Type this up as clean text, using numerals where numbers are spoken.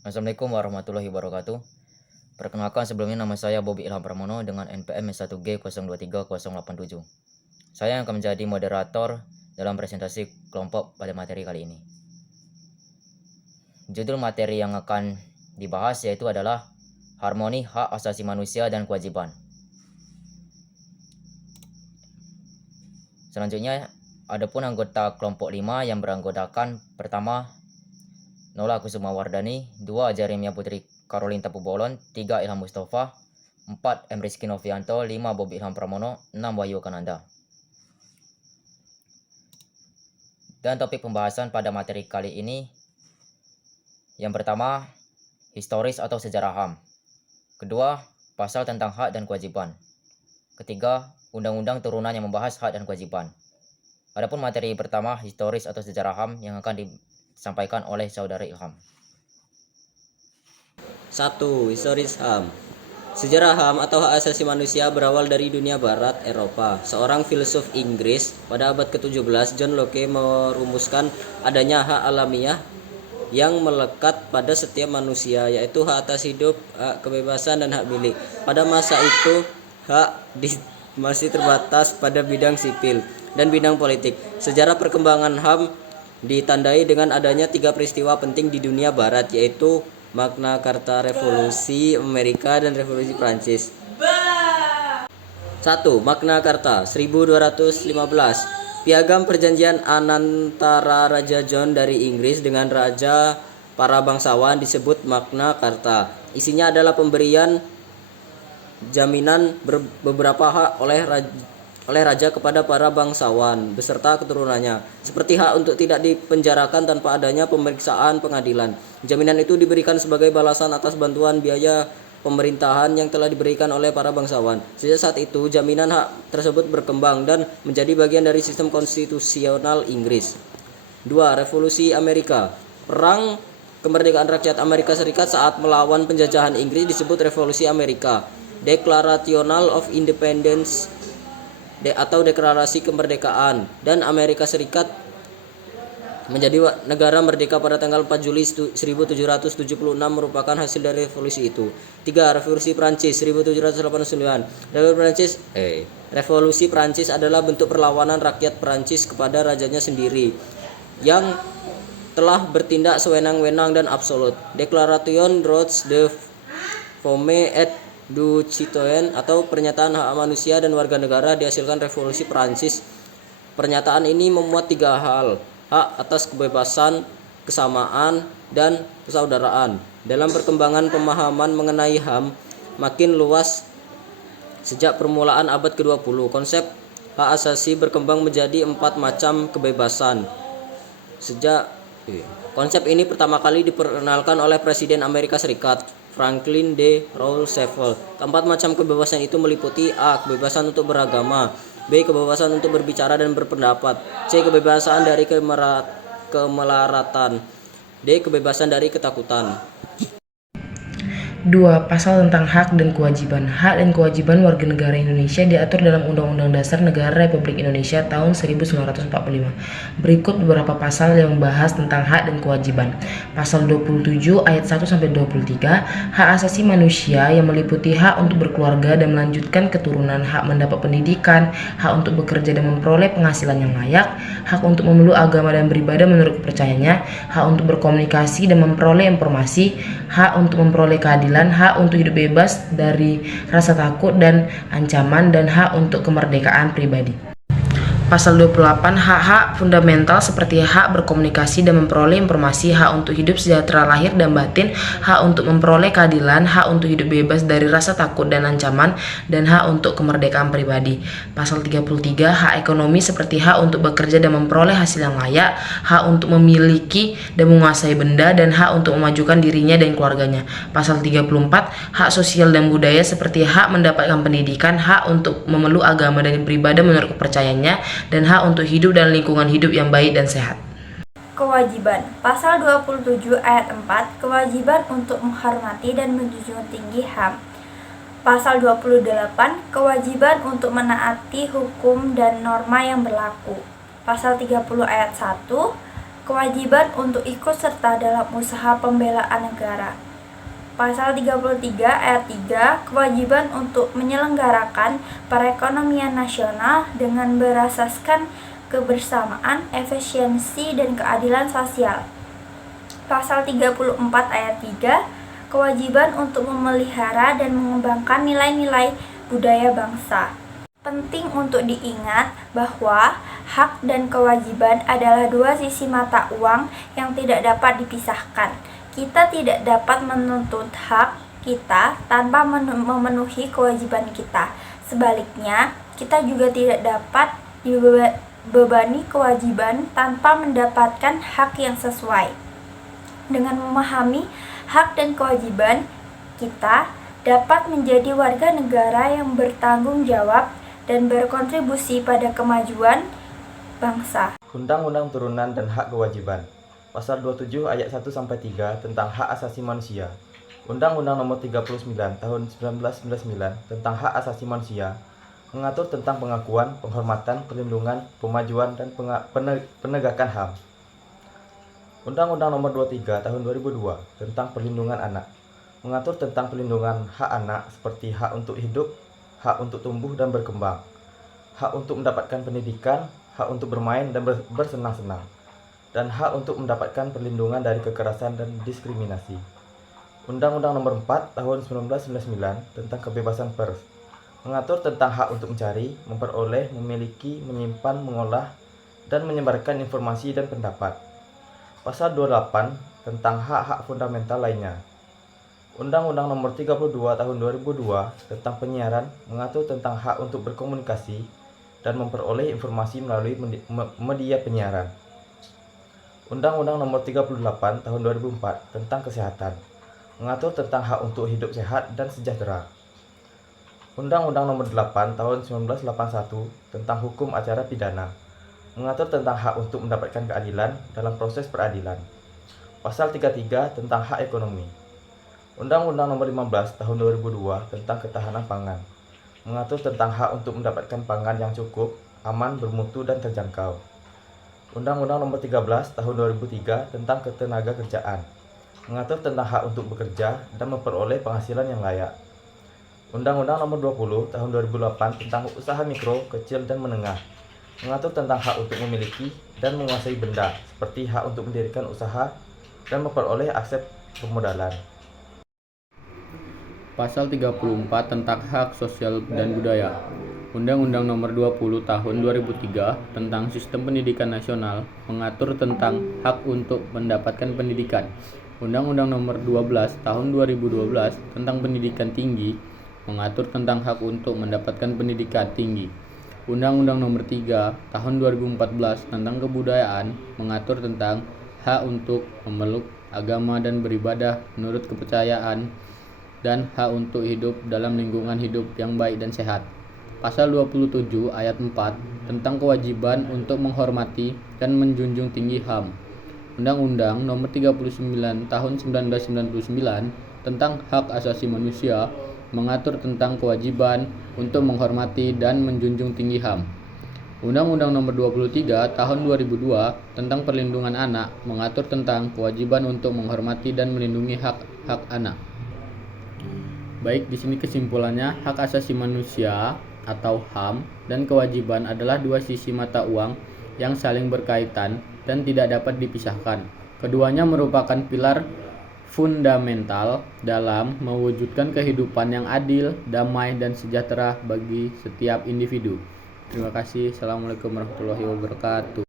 Assalamualaikum warahmatullahi wabarakatuh. Perkenalkan sebelumnya nama saya Bobi Ilham Pramono dengan NPM 1G023-087. Saya yang akan menjadi moderator dalam presentasi kelompok pada materi kali ini. Judul materi yang akan dibahas yaitu adalah Harmoni Hak Asasi Manusia dan Kewajiban. Selanjutnya, adapun anggota kelompok 5 yang beranggotakan pertama Nola Kusuma Wardani, 2 Jeremia Putri Karolin Tapu Bolon, 3 Ilham Mustafa, 4 M. Rizky Novianto, 5 Bobi Ilham Pramono, 6 Wahyu Kananda. Dan topik pembahasan pada materi kali ini, yang pertama, historis atau sejarah HAM. Kedua, pasal tentang hak dan kewajiban. Ketiga, undang-undang turunan yang membahas hak dan kewajiban. Adapun materi pertama, historis atau sejarah HAM yang akan disampaikan oleh Saudara Ilham. 1. Historis HAM. Sejarah HAM atau hak asasi manusia berawal dari dunia barat Eropa. Seorang filsuf Inggris pada abad ke-17, John Locke, merumuskan adanya hak alamiah yang melekat pada setiap manusia, yaitu hak atas hidup, hak kebebasan, dan hak milik. Pada masa itu, masih terbatas pada bidang sipil dan bidang politik. Sejarah perkembangan HAM ditandai dengan adanya 3 peristiwa penting di dunia barat, yaitu Magna Carta, Revolusi Amerika, dan Revolusi Prancis. 1. Magna Carta 1215. Piagam perjanjian antara Raja John dari Inggris dengan Raja para bangsawan disebut Magna Carta. Isinya adalah pemberian jaminan beberapa hak oleh raja kepada para bangsawan beserta keturunannya, seperti hak untuk tidak dipenjarakan tanpa adanya pemeriksaan pengadilan. Jaminan itu diberikan sebagai balasan atas bantuan biaya pemerintahan yang telah diberikan oleh para bangsawan. Sejak saat itu, jaminan hak tersebut berkembang dan menjadi bagian dari sistem konstitusional Inggris. 2. Revolusi Amerika. Perang kemerdekaan rakyat Amerika Serikat saat melawan penjajahan Inggris disebut Revolusi Amerika. Declaration of Independence atau Deklarasi Kemerdekaan, dan Amerika Serikat menjadi negara merdeka pada tanggal 4 Juli 1776 merupakan hasil dari revolusi itu. 3. Revolusi Prancis 1789. Revolusi Prancis adalah bentuk perlawanan rakyat Prancis kepada rajanya sendiri yang telah bertindak sewenang-wenang dan absolut. Declaration droits de Femme et du Citoyen atau pernyataan hak manusia dan warga negara dihasilkan revolusi Prancis. Pernyataan ini memuat 3 hal: hak atas kebebasan, kesamaan, dan persaudaraan. Dalam perkembangan pemahaman mengenai HAM makin luas sejak permulaan abad ke-20, konsep hak asasi berkembang menjadi 4 macam kebebasan. Konsep ini pertama kali diperkenalkan oleh Presiden Amerika Serikat Franklin D. Roosevelt. 4 macam kebebasan itu meliputi: A. Kebebasan untuk beragama, B. Kebebasan untuk berbicara dan berpendapat, C. Kebebasan dari kemelaratan, D. Kebebasan dari ketakutan. 2. Pasal tentang hak dan kewajiban. Hak dan kewajiban warga negara Indonesia diatur dalam Undang-Undang Dasar Negara Republik Indonesia tahun 1945. Berikut beberapa pasal yang membahas tentang hak dan kewajiban. Pasal 27 ayat 1 sampai 23, hak asasi manusia yang meliputi hak untuk berkeluarga dan melanjutkan keturunan, hak mendapat pendidikan, hak untuk bekerja dan memperoleh penghasilan yang layak, hak untuk memeluk agama dan beribadah menurut kepercayaannya, hak untuk berkomunikasi dan memperoleh informasi, hak untuk memperoleh keadilan, hak untuk hidup bebas dari rasa takut dan ancaman, dan hak untuk kemerdekaan pribadi. Pasal 28, hak-hak fundamental seperti hak berkomunikasi dan memperoleh informasi, hak untuk hidup sejahtera lahir dan batin, hak untuk memperoleh keadilan, hak untuk hidup bebas dari rasa takut dan ancaman, dan hak untuk kemerdekaan pribadi. Pasal 33, hak ekonomi seperti hak untuk bekerja dan memperoleh hasil yang layak, hak untuk memiliki dan menguasai benda, dan hak untuk memajukan dirinya dan keluarganya. Pasal 34, hak sosial dan budaya seperti hak mendapatkan pendidikan, hak untuk memeluk agama dan beribadah menurut kepercayaannya, dan hak untuk hidup dan lingkungan hidup yang baik dan sehat. Kewajiban. Pasal 27 ayat 4, kewajiban untuk menghormati dan menjunjung tinggi HAM. Pasal 28, kewajiban untuk menaati hukum dan norma yang berlaku. Pasal 30 ayat 1, kewajiban untuk ikut serta dalam usaha pembelaan negara. Pasal 33 ayat 3, kewajiban untuk menyelenggarakan perekonomian nasional dengan berasaskan kebersamaan, efisiensi, dan keadilan sosial. Pasal 34 ayat 3, kewajiban untuk memelihara dan mengembangkan nilai-nilai budaya bangsa. Penting untuk diingat bahwa hak dan kewajiban adalah dua sisi mata uang yang tidak dapat dipisahkan. Kita tidak dapat menuntut hak kita tanpa memenuhi kewajiban kita. Sebaliknya, kita juga tidak dapat dibebani kewajiban tanpa mendapatkan hak yang sesuai. Dengan memahami hak dan kewajiban, kita dapat menjadi warga negara yang bertanggung jawab dan berkontribusi pada kemajuan bangsa. Undang-Undang Turunan dan Hak Kewajiban. Pasal 27 ayat 1-3 tentang hak asasi manusia. Undang-Undang Nomor 39 Tahun 1999 tentang hak asasi manusia mengatur tentang pengakuan, penghormatan, perlindungan, pemajuan, dan penegakan HAM. Undang-Undang Nomor 23 Tahun 2002 tentang perlindungan anak mengatur tentang perlindungan hak anak seperti hak untuk hidup, hak untuk tumbuh dan berkembang, hak untuk mendapatkan pendidikan, hak untuk bermain dan bersenang-senang, dan hak untuk mendapatkan perlindungan dari kekerasan dan diskriminasi. Undang-Undang Nomor 4 Tahun 1999 tentang kebebasan pers mengatur tentang hak untuk mencari, memperoleh, memiliki, menyimpan, mengolah, dan menyebarkan informasi dan pendapat. Pasal 28 tentang hak-hak fundamental lainnya. Undang-Undang Nomor 32 Tahun 2002 tentang penyiaran mengatur tentang hak untuk berkomunikasi dan memperoleh informasi melalui media penyiaran. Undang-Undang Nomor 38 Tahun 2004 tentang kesehatan mengatur tentang hak untuk hidup sehat dan sejahtera. Undang-Undang Nomor 8 Tahun 1981 tentang hukum acara pidana mengatur tentang hak untuk mendapatkan keadilan dalam proses peradilan. Pasal 33 tentang hak ekonomi. Undang-Undang Nomor 15 Tahun 2002 tentang ketahanan pangan mengatur tentang hak untuk mendapatkan pangan yang cukup, aman, bermutu, dan terjangkau. Undang-Undang Nomor 13 Tahun 2003 tentang ketenagakerjaan mengatur tentang hak untuk bekerja dan memperoleh penghasilan yang layak. Undang-Undang Nomor 20 Tahun 2008 tentang usaha mikro, kecil, dan menengah mengatur tentang hak untuk memiliki dan menguasai benda seperti hak untuk mendirikan usaha dan memperoleh akses permodalan. Pasal 34 tentang hak sosial dan budaya. Undang-Undang Nomor 20 Tahun 2003 tentang Sistem Pendidikan Nasional mengatur tentang hak untuk mendapatkan pendidikan. Undang-Undang Nomor 12 Tahun 2012 tentang Pendidikan Tinggi mengatur tentang hak untuk mendapatkan pendidikan tinggi. Undang-Undang Nomor 3 Tahun 2014 tentang Kebudayaan mengatur tentang hak untuk memeluk agama dan beribadah menurut kepercayaan dan hak untuk hidup dalam lingkungan hidup yang baik dan sehat. Pasal 27 ayat 4 tentang kewajiban untuk menghormati dan menjunjung tinggi HAM. Undang-Undang Nomor 39 Tahun 1999 tentang hak asasi manusia mengatur tentang kewajiban untuk menghormati dan menjunjung tinggi HAM. Undang-Undang Nomor 23 Tahun 2002 tentang perlindungan anak mengatur tentang kewajiban untuk menghormati dan melindungi hak-hak anak. Baik, di sini kesimpulannya, hak asasi manusia atau HAM dan kewajiban adalah dua sisi mata uang yang saling berkaitan dan tidak dapat dipisahkan. Keduanya merupakan pilar fundamental dalam mewujudkan kehidupan yang adil, damai, dan sejahtera bagi setiap individu. Terima kasih. Assalamualaikum warahmatullahi wabarakatuh.